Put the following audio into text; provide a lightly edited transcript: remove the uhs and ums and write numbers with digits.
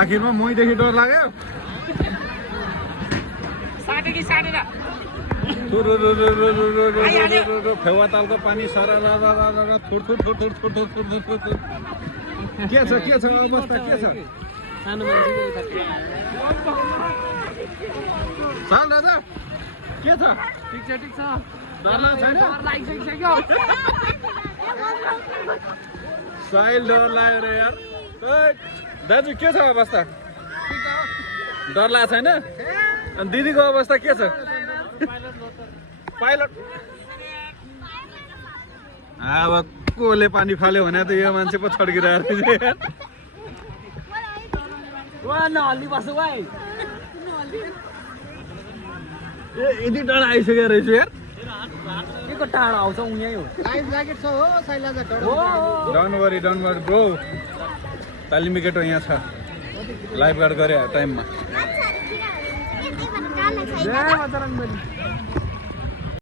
आखिरमा मैदेखि डर लाग्यो फेवा तालको पानी सारा के छ अवस्था के छ साल राजा के छ ठिक छ डर लाग्यो साहिल डर लाग्यो रे यार दाजु के छ अवस्था डर लागेको छैन अनि दिदीको अवस्था के छ पाइलट अब कोले पानी फाल्यो भने त यो मान्छे पो छड्किरहेको रहेछ यति टाढा आइसकेको रहेछ यार के टाढा आउँछ उहाँ हो लाइफ ज्याकेट छ हो साइलाजा डोन्ट वरी ब्रो तालिमिकेटो यहाँ छ लाइफ गार्ड गरे टाइममा जय माता रानी।